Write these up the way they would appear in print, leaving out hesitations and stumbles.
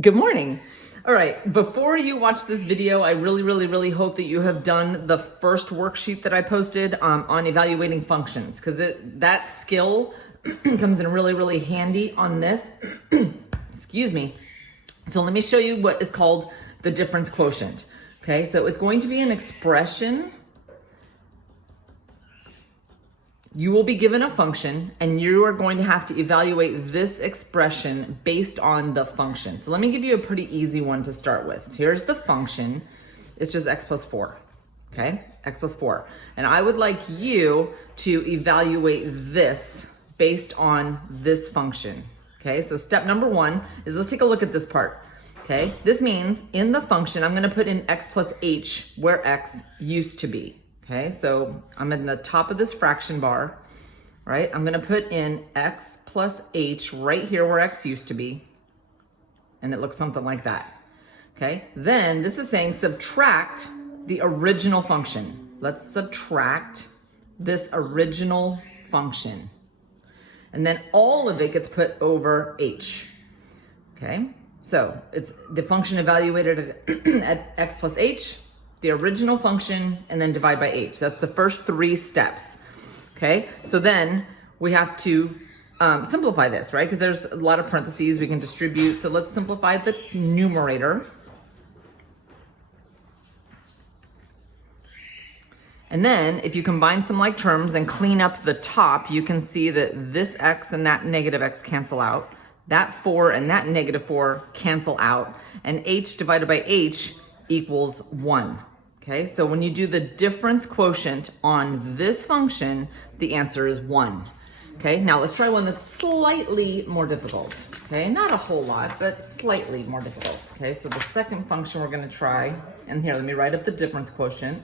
Good morning. All right, before you watch this video, I really hope that you have done the first worksheet that I posted on evaluating functions, because that skill comes in really handy on this. Excuse me. So let me show you what is called the difference quotient. Okay, so it's going to be an expression. You will be given a function and you are going to have to evaluate this expression based on the function. So let me give you a pretty easy one to start with. Here's the function. It's just x plus 4, okay? X plus 4. And I would like you to evaluate this based on this function, okay? So step number 1 is, let's take a look at this part, okay? This means in the function, I'm gonna put in x plus h where x used to be. Okay, so I'm in the top of this fraction bar, right? I'm gonna put in x plus h right here where x used to be, and it looks something like that. Okay, then this is saying subtract the original function. Let's subtract this original function. And then all of it gets put over h. Okay, so it's the function evaluated at x plus h, the original function, and then divide by h. That's the first 3 steps. Okay, so then we have to simplify this, right? Because there's a lot of parentheses we can distribute. So let's simplify the numerator. And then if you combine some like terms and clean up the top, you can see that this x and that negative x cancel out. That 4 and that negative 4 cancel out. And h divided by h equals 1. Okay, so when you do the difference quotient on this function, the answer is 1. Okay, now let's try one that's slightly more difficult. Okay, not a whole lot, but slightly more difficult. Okay, so the second function we're gonna try, and here, let me write up the difference quotient.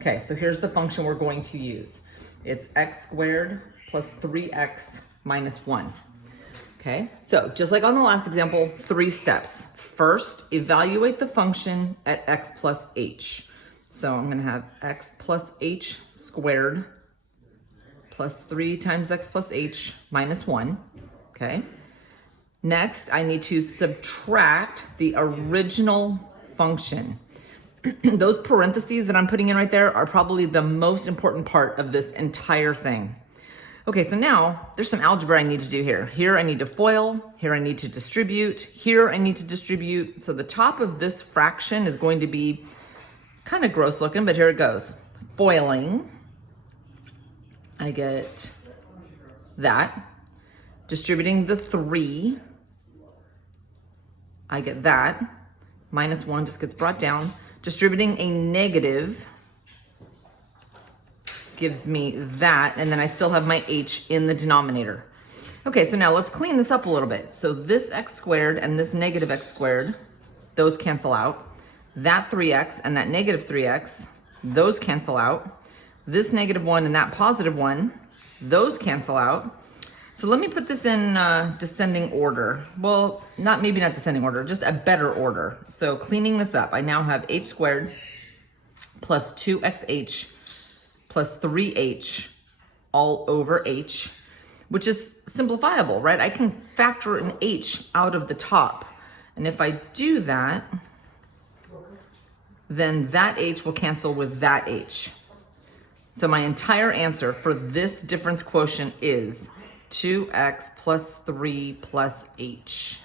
Okay, so here's the function we're going to use. It's x squared plus 3x minus 1. Okay, so just like on the last example, 3 steps. First, evaluate the function at x plus h. So I'm gonna have x plus h squared plus 3 times x plus h minus 1, okay? Next, I need to subtract the original function. Those parentheses that I'm putting in right there are probably the most important part of this entire thing. Okay, so now there's some algebra I need to do here. Here I need to FOIL, here I need to distribute, here I need to distribute. So the top of this fraction is going to be kind of gross looking, but here it goes. FOILing, I get that. Distributing the 3, I get that. Minus 1 just gets brought down. Distributing a negative gives me that, and then I still have my h in the denominator. Okay, so now let's clean this up a little bit. So this x squared and this negative x squared, those cancel out. That 3x and that negative 3x, those cancel out. This negative 1 and that positive 1, those cancel out. So let me put this in descending order. Well, maybe not descending order, just a better order. So cleaning this up, I now have h squared plus 2xh plus 3h all over h, which is simplifiable, right? I can factor an h out of the top. And if I do that, then that h will cancel with that h. So my entire answer for this difference quotient is 2x plus 3 plus h.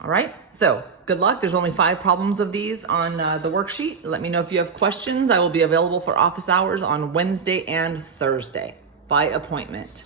All right, so good luck. There's only 5 problems of these on the worksheet. Let me know if you have questions. I will be available for office hours on Wednesday and Thursday by appointment.